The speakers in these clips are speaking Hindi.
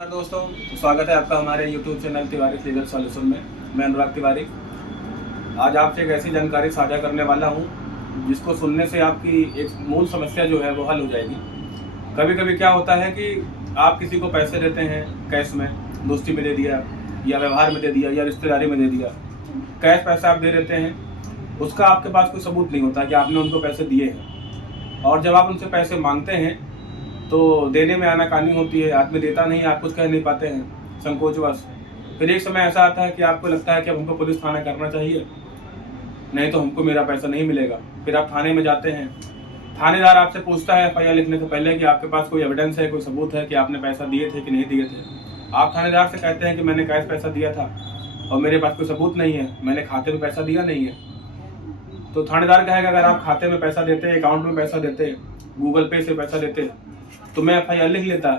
दोस्तों, स्वागत है आपका हमारे YouTube channel Tiwari legal solution में। मैं अनुराग तिवारी आज आपसे एक ऐसी जानकारी साझा करने वाला हूं जिसको सुनने से आपकी एक मूल समस्या जो है वो हल हो जाएगी। कभी कभी क्या होता है कि आप किसी को पैसे देते हैं कैश में, दोस्ती में दे दिया या व्यवहार में दे दिया या रिश्तेदारी में दे दिया। कैश पैसा आप दे देते हैं, उसका आपके पास कोई सबूत नहीं होता कि आपने उनको पैसे दिए हैं, और जब आप उनसे पैसे मांगते हैं तो देने में आनाकानी होती है, आदमी देता नहीं, आप कुछ कह नहीं पाते हैं संकोचवश। फिर एक समय ऐसा आता है कि आपको लगता है कि अब हमको पुलिस थाना करना चाहिए, नहीं तो हमको मेरा पैसा नहीं मिलेगा। फिर आप थाने में जाते हैं, थानेदार आपसे पूछता है FIR लिखने से पहले कि आपके पास कोई एविडेंस है, कोई सबूत है कि आपने पैसा दिए थे कि नहीं दिए थे। आप थानेदार से कहते हैं कि मैंने कैश पैसा दिया था और मेरे पास कोई सबूत नहीं है, मैंने खाते में पैसा दिया नहीं है। तो थानेदार कहेगा अगर आप खाते में पैसा देते, अकाउंट में पैसा देते, गूगल पे से पैसा देते तो मैं FIR लिख लेता,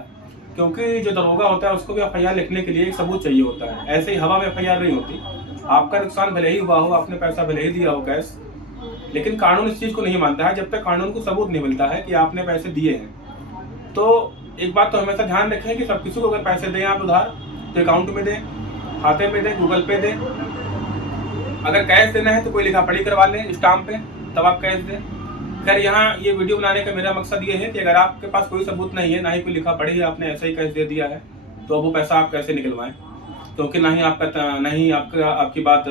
क्योंकि जो दरोगा होता है उसको भी FIR लिखने के लिए एक सबूत चाहिए होता है। ऐसे ही हवा में FIR नहीं होती। आपका नुकसान भले ही हुआ हो, आपने पैसा भले ही दिया हो कैश, लेकिन कानून इस चीज़ को नहीं मानता है जब तक कानून को सबूत नहीं मिलता है कि आपने पैसे दिए हैं। तो एक बात तो हमेशा ध्यान रखें कि सब किसी को अगर पैसे दें आप उधार तो अकाउंट में दें, खाते में दें, गूगल पे दें। अगर कैश देना है तो कोई लिखा पढ़ी करवा लें स्टाम्प पे, तब आप कैश दें। खैर, यहाँ ये वीडियो बनाने का मेरा मकसद ये है कि अगर आपके पास कोई सबूत नहीं है, ना ही कोई लिखा पढ़ी है, आपने ऐसे ही कैश दे दिया है, तो अब वो पैसा आप कैसे निकलवाएं, क्योंकि ना ही आपकी बात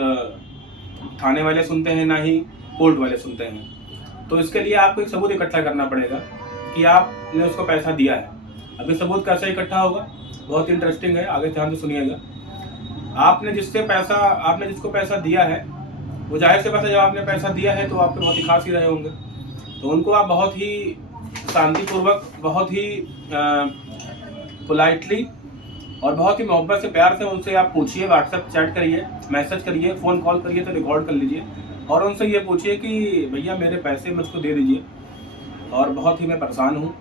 थाने वाले सुनते हैं, ना ही कोर्ट वाले सुनते हैं। तो इसके लिए आपको एक सबूत इकट्ठा करना पड़ेगा कि आपने उसको पैसा दिया है। अभी सबूत कैसे इकट्ठा होगा, बहुत इंटरेस्टिंग है, आगे ध्यान से सुनिएगा। आपने जिसको पैसा दिया है, वो जाहिर से पैसा, जब आपने पैसा दिया है तो आपके बहुत ही खास ही रहे होंगे, तो उनको आप बहुत ही शांतिपूर्वक, बहुत ही पोलाइटली और बहुत ही मोहब्बत से, प्यार से उनसे आप पूछिए, व्हाट्सएप चैट करिए, मैसेज करिए, फ़ोन कॉल करिए तो रिकॉर्ड कर लीजिए, और उनसे ये पूछिए कि भैया मेरे पैसे मुझको दे दीजिए और बहुत ही मैं परेशान हूँ,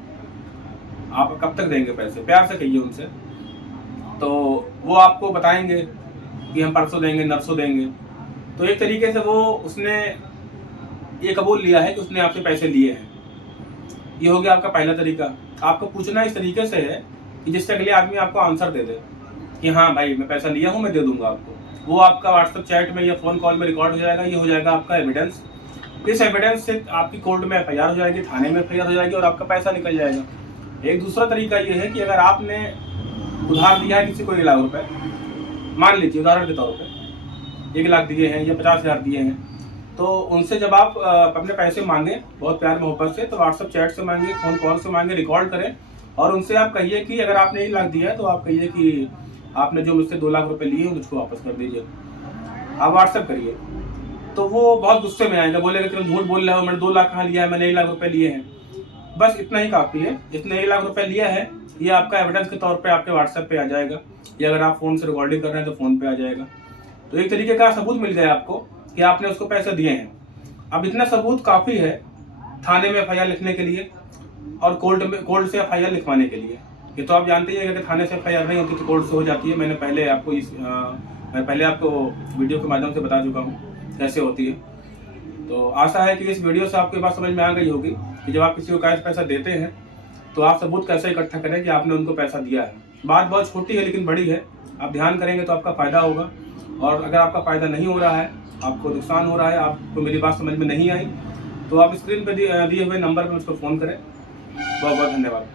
आप कब तक देंगे पैसे, प्यार से कहिए उनसे। तो वो आपको बताएंगे कि हम परसों देंगे, नरसों देंगे। तो एक तरीके से उसने ये कबूल लिया है कि उसने आपसे पैसे लिए हैं। ये हो गया आपका पहला तरीका। आपको पूछना इस तरीके से है कि जिससे अगले आदमी आपको आंसर दे दे कि हाँ भाई मैं पैसा लिया हूँ, मैं दे दूंगा आपको। वो आपका व्हाट्सएप चैट में या फ़ोन कॉल में रिकॉर्ड हो जाएगा। ये हो जाएगा आपका एविडेंस। इस एविडेंस से आपकी कोर्ट में FIR हो जाएगी, थाने में FIR हो जाएगी और आपका पैसा निकल जाएगा। एक दूसरा तरीका ये है कि अगर आपने उधार दिया है किसी को 1 लाख रुपये, मान लीजिए उदाहरण के तौर पर 1 लाख दिए हैं या 50,000 दिए हैं, तो उनसे जब आप अपने पैसे मांगे बहुत प्यार मोहब्बत से, तो व्हाट्सएप चैट से मांगे, फ़ोन कॉल से मांगे, रिकॉर्ड करें, और उनसे आप कहिए कि अगर आपने 1 लाख दिया है तो आप कहिए कि आपने जो मुझसे 2 लाख रुपए लिए मुझको वापस कर दीजिए। आप व्हाट्सएप करिए, तो वो बहुत गुस्से में आएगा, बोलेगा कि तुम झूठ बोल रहे हो, मैंने 2 लाख कहाँ लिया है, मैंने 1 लाख रुपये लिए हैं। बस इतना ही काफ़ी है। जितने 1 लाख रुपये लिया है ये आपका एविडेंस के तौर पर आपके व्हाट्सएप पे आ जाएगा, या अगर आप फ़ोन से रिकॉर्डिंग कर रहे हैं तो फ़ोन पे आ जाएगा। तो एक तरीके का सबूत मिल गया आपको कि आपने उसको पैसे दिए हैं। अब इतना सबूत काफ़ी है थाने में FIR लिखने के लिए और कोर्ट से FIR लिखवाने के लिए। ये तो आप जानते ही हैं कि थाने से FIR नहीं होती तो कोर्ट से हो जाती है। मैं पहले आपको वीडियो के माध्यम से बता चुका हूँ कैसे होती है। तो आशा है कि इस वीडियो से आपके बात समझ में आ गई होगी कि जब आप किसी को कैश पैसा देते हैं तो आप सबूत कैसे इकट्ठा करें कि आपने उनको पैसा दिया है। बात बहुत छोटी है लेकिन बड़ी है। आप ध्यान करेंगे तो आपका फ़ायदा होगा, और अगर आपका फ़ायदा नहीं हो रहा है, आपको नुकसान हो रहा है, आपको मेरी बात समझ में नहीं आई, तो आप स्क्रीन पर दिए हुए नंबर पर मुझको फ़ोन करें। बहुत बहुत धन्यवाद।